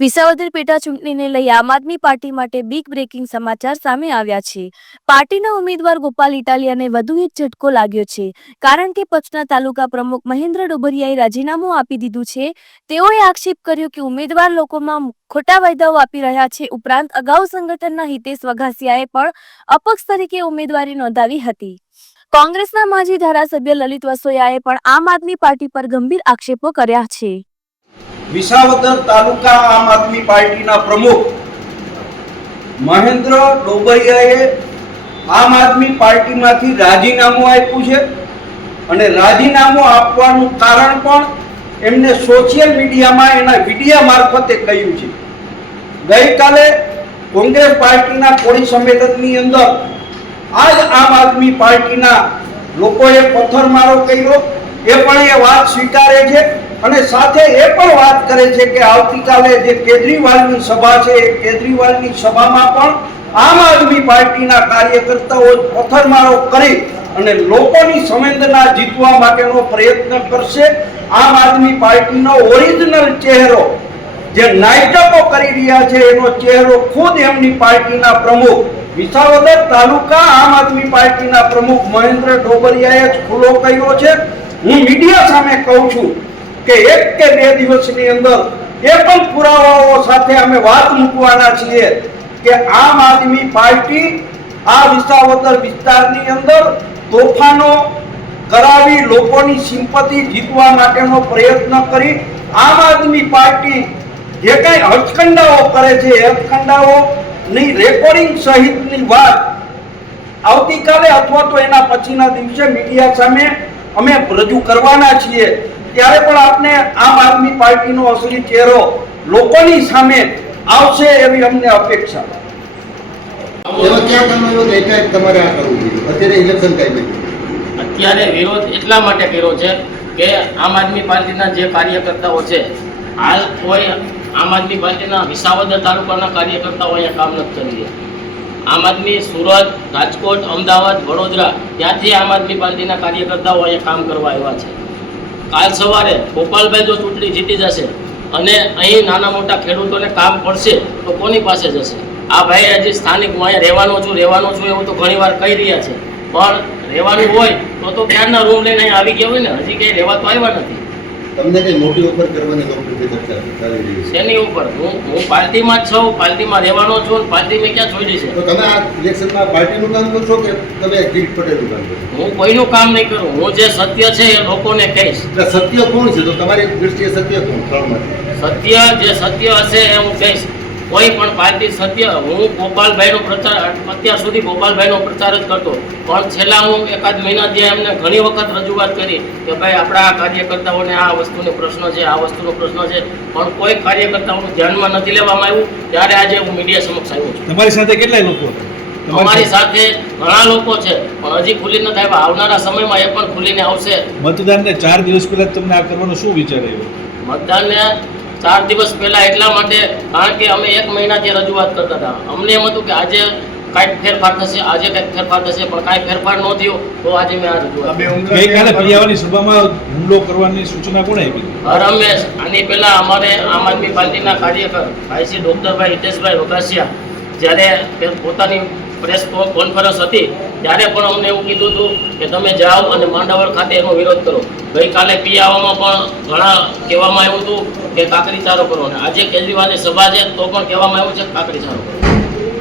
વિસાવદર પેટા ચૂંટણીને લઈ આમ આદમી પાર્ટી માટે બિગ બ્રેકિંગ સમાચાર સામે આવ્યા છે. પાર્ટીના ઉમેદવાર ગોપાલ ઇટાલિયાને વધુ એક ઝટકો લાગ્યો છે, કારણ કે પક્ષના તાલુકા પ્રમુખ મહેન્દ્ર ડોબરિયાએ રાજીનામું આપી દીધું છે. તેઓએ આક્ષેપ કર્યો કે ઉમેદવાર લોકોમાં ખોટા વાયદાઓ આપી રહ્યા છે, ઉપરાંત અગાઉ સંગઠનના હિતેશ વઘાસિયાએ પણ અપક્ષ તરીકે ઉમેદવારી નોંધાવી હતી. કોંગ્રેસના માજી ધારાસભ્ય લલિત વસોયાએ પણ આમ આદમી પાર્ટી પર ગંભીર આક્ષેપો કર્યા છે. વિસાવદર તાલુકા આમ આદમી પાર્ટીના પ્રમુખ મહેન્દ્ર ડોબરિયાએ આમ આદમી પાર્ટીમાંથી રાજીનામું આપ્યું છે અને રાજીનામું આપવાનું કારણ પણ એમને સોશિયલ મીડિયામાં એના વિડીયા મારફતે કહ્યું છે. ગઈકાલે કોંગ્રેસ પાર્ટીના કોળી સંમેલનની અંદર આજ આમ આદમી પાર્ટીના લોકોએ પથ્થરમારો કર્યો. એ પણ એ વાત સ્વીકારે છે અને સાથે એ પણ વાત કરે છે કે આવતીકાલે જે કેજરીવાલની સભા છે, એ કેજરીવાલની સભામાં પણ આમ આદમી પાર્ટીના કાર્યકર્તાઓ પથ્થરમારો કરી અને લોકોની સંવેદના જીતવા માટેનો પ્રયત્ન કરશે. આમ આદમી પાર્ટીનો ઓરિજિનલ ચહેરો જે નાટકો કરી રહ્યા છે, એનો ચહેરો ખુદ એમની પાર્ટીના પ્રમુખ વિસાવદર તાલુકા આમ આદમી પાર્ટીના પ્રમુખ મહેન્દ્ર ડોબરિયાએ જ ખુલ્લો કર્યો છે. હું મીડિયા સામે કહું છું કે એક કે બે દિવસની અંદર એ પણ પુરાવાઓ સાથે અમે વાત મૂકવાના છીએ કે આમ આદમી પાર્ટી આ વિસાવદર વિસ્તારની અંદર તોફાનો કરાવી લોકોની સિમ્પતિ જીતવા માટેનો પ્રયત્ન કરી આમ આદમી પાર્ટી જે કંઈ હથકંડાઓ કરે છે એ હથકંડાઓની રેકોર્ડિંગ સહિતની વાત આવતીકાલે અથવા તો એના પછીના દિવસે મીડિયા સામે અમે રજૂ કરવાના છીએ. ત્યારે પણ આપને આમ આદમી પાર્ટીનો અસલી ચહેરો લોકોની સામે આવશે એવી અમને અપેક્ષા. અત્યારે વિરોધ એટલા માટે કર્યો છે કે આમ આદમી પાર્ટીના જે કાર્યકર્તાઓ છે હાલ કોઈ આમ આદમી પાર્ટીના વિસાવદર તાલુકાના કાર્યકર્તાઓ અહીંયા કામ નથી કરી રહ્યા. આમ આદમી સુરત, રાજકોટ, અમદાવાદ, વડોદરા ત્યાંથી આમ આદમી પાર્ટીના કાર્યકર્તાઓ અહીંયા કામ કરવા આવ્યા છે. કાલ સવારે ગોપાલભાઈ જો ચૂંટણી જીતી જશે અને અહીં નાના મોટા ખેડૂતોને કામ પડશે તો કોની પાસે જશે? આ ભાઈ હજી સ્થાનિક હું અહીંયા રહેવાનો છું રહેવાનો છું એવું તો ઘણીવાર કહી રહ્યા છે. પણ રહેવાનું હોય તો તો ક્યારના રૂમ લઈને આવી ગયા હોય ને? હજી કંઈ રહેવા તો આવ્યા નથી. તમને કઈ મોટી ઓફર કરવાની લોકપ્રિય ચર્ચા ચાલી રહી છે. એની ઉપર. હું હું પાર્ટીમાં જ છું પાર્ટીમાં રહેવાનો છું પાર્ટી મેં ક્યાં છોડી છે? તો તમે આ ઇલેક્શનમાં પાર્ટીનું કામ કરશો કે તમે કિરીટ પટેલનું કામ કરશો? હું કોઈનું કામ નહીં કરું. હું જે સત્ય છે એ લોકોને કહીશ. સત્ય કોણ છે? તો તમારી દૃષ્ટિએ સત્ય કોણ? સત્ય જે સત્ય હશે એ હું કહીશ. કોઈ પણ પાર્ટી સત્ય હું ગોપાલભાઈનો પ્રચાર અત્યાર સુધી ગોપાલભાઈનો પ્રચાર જ કરતો. પણ છેલ્લા હું એકાદ મહિના જ્યાં એમને ઘણી વખત રજૂઆત કરી કે ભાઈ આપણા આ કાર્યકર્તાઓને આ વસ્તુનો પ્રશ્ન છે આ વસ્તુનો પ્રશ્ન છે. પણ કોઈ કાર્યકર્તાઓનું ધ્યાનમાં નથી લેવામાં આવ્યું. ત્યારે આજે હું મીડિયા સમક્ષ આવ્યો છું. તમારી સાથે કેટલાય લોકો? અમારી સાથે? ઘણા લોકો છે પણ હજી ખુલી નથી આવ્યા. આવનારા સમયમાં એ પણ ખુલીને આવશે. મતદાનને ચાર દિવસ પહેલા તમને આ કરવાનો શું વિચાર આવ્યો? મતદાનને ચાર દિવસ પહેલા એટલા માટે કારણ કે અમે એક મહિનાથી રજૂઆત કરતા હતા અમને એમ હતું કે આજે કાંઈક ફેરફાર થશે આજે કાંઈક ફેરફાર થશે પણ કાંઈ ફેરફાર ન થયો તો આજે મેં આ રજૂઆત ગઈકાલે પિયાવાની સભામાં હુમલો કરવાની સૂચના કોણે આપી હતી? રમેશ આની પહેલા અમારે આમ આદમી પાર્ટીના કાર્યકર ભાઈ શ્રી ડૉક્ટરભાઈ હિતેશભાઈ વગાસિયા જ્યારે પોતાની પ્રેસ કોન્ફરન્સ હતી, ત્યારે પણ અમને એવું કીધું હતું કે તમે જાઓ અને માંડાવળ ખાતે એનો વિરોધ કરો. ગઈકાલે પિયાવામાં પણ ઘણા કહેવામાં આવ્યું હતું કે કાકરી ચારો કરો. અને આજે કેજરીવાલની સભા છે, તો પણ કહેવામાં આવ્યું છે કાકરી ચારો કરો.